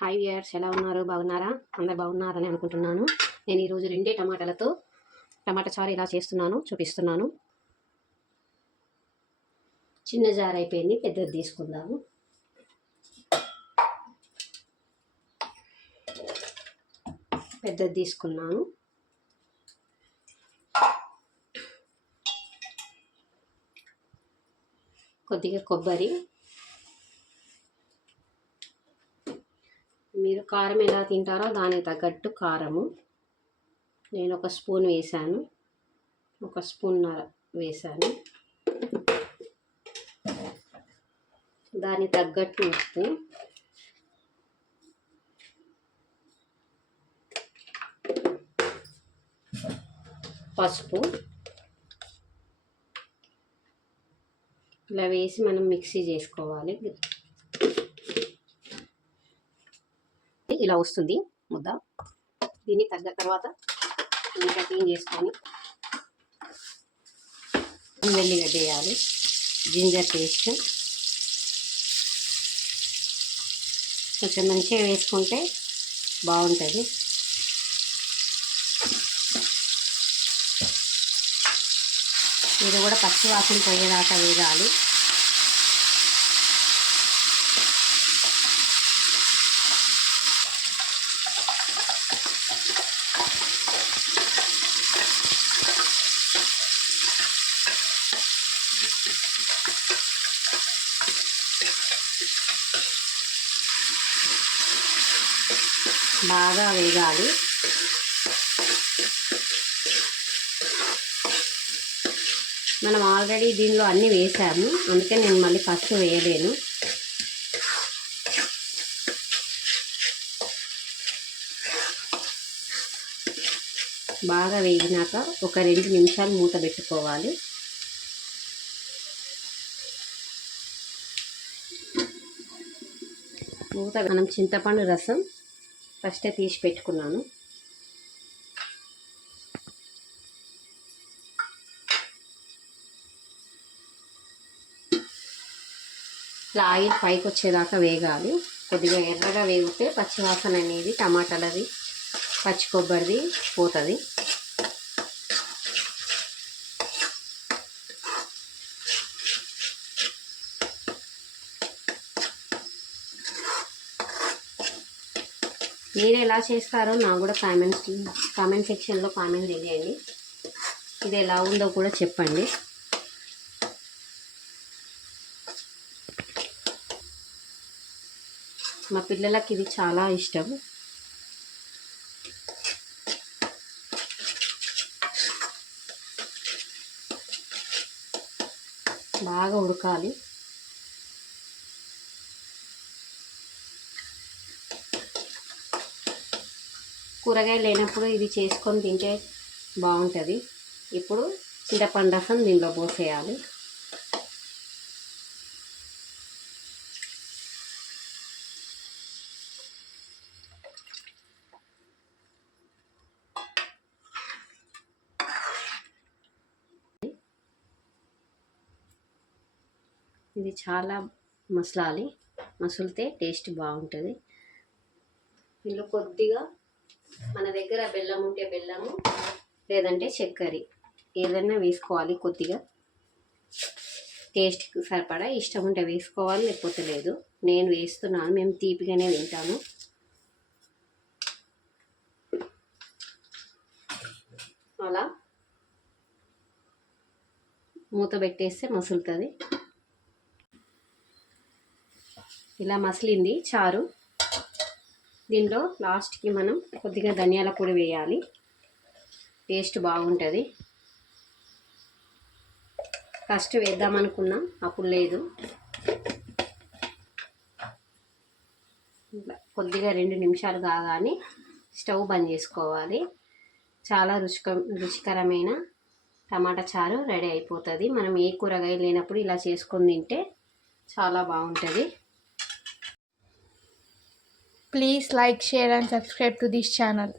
Hi viewers, ఎలా ఉన్నారు? బాగున్నారా? అందరు బాగున్నారని అనుకుంటున్నాను. నేను ఈరోజు 2 టమాటాలతో టమాటా చారు ఎలా చేస్తున్నానో చూపిస్తున్నాను. చిన్న జార్ అయిపోయింది, పెద్దది తీసుకుందాము. పెద్దది తీసుకున్నాను. కొద్దిగా కొబ్బరి, మీరు కారం ఎలా తింటారో దానికి తగ్గట్టు కారము. నేను 1 స్పూన్ వేసాను, 1 స్పూన్నర వేసాను. దానికి తగ్గట్టు ఉప్పు, పసుపు ఇలా వేసి మనం మిక్సీ చేసుకోవాలి. ఇలా వస్తుంది ముద్ద. దీన్ని తగ్గ తర్వాత ఇంకా క్లీన్ చేసుకొని వెల్లిగడ్డ వేయాలి, జింజర్ పేస్ట్ కొంచెం మంచిగా వేసుకుంటే బాగుంటుంది. ఇది కూడా పచ్చి వాసన పోయేదాకా వేగాలి. బాగా వేగాలి. మనం ఆల్రెడీ దీనిలో అన్నీ వేసాము, అందుకే నేను మళ్ళీ ఫస్ట్ వేయలేను. బాగా వేగినాక ఒక 2 నిమిషాలు మూత పెట్టుకోవాలి. మనం చింతపండు రసం ఫస్టే తీసి పెట్టుకున్నాను. ఆయిల్ పైకి వచ్చేదాకా వేగాలి. కొద్దిగా ఎర్రగా వేగితే పచ్చివాసన అనేది టమాటాలది, పచ్చి కొబ్బరిది పోతుంది. మీరు ఎలా చేస్తారో నాకు కూడా కామెంట్ సెక్షన్లో కామెంట్ చేయండి. ఇది ఎలా ఉందో కూడా చెప్పండి. మా పిల్లలకి ఇది చాలా ఇష్టం. బాగా ఉడకాలి. కూరగాయలు లేనప్పుడు ఇది చేసుకొని తింటే బాగుంటుంది. ఇప్పుడు చింతపండు రసం దీనిలో పోసేయాలి. ఇది చాలా మసులితే టేస్ట్ బాగుంటుంది. ఇందులో కొద్దిగా మన దగ్గర బెల్లం ఉంటే బెల్లము, లేదంటే చక్కెర ఏదైనా వేసుకోవాలి. కొద్దిగా టేస్ట్కి సరిపడా ఇష్టం ఉంటే వేసుకోవాలి, లేకపోతే లేదు. నేను వేస్తున్నాను, మేము తీపిగానే తింటాము. అలా మూత పెట్టేస్తే మసులుతుంది. ఇలా మసిలింది చారు. దీనిలో లాస్ట్కి మనం కొద్దిగా ధనియాల పొడి వేయాలి, టేస్ట్ బాగుంటుంది. ఫస్ట్ వేద్దామనుకున్నాం, అప్పుడు లేదు. కొద్దిగా 2 నిమిషాలు కాగానే స్టవ్ బంద్ చేసుకోవాలి. చాలా రుచికరమైన టమాటా చారు రెడీ అయిపోతుంది. మనం ఏ కూరగాయలు లేనప్పుడు ఇలా చేసుకొని తింటే చాలా బాగుంటుంది. Please like, share and subscribe to this channel.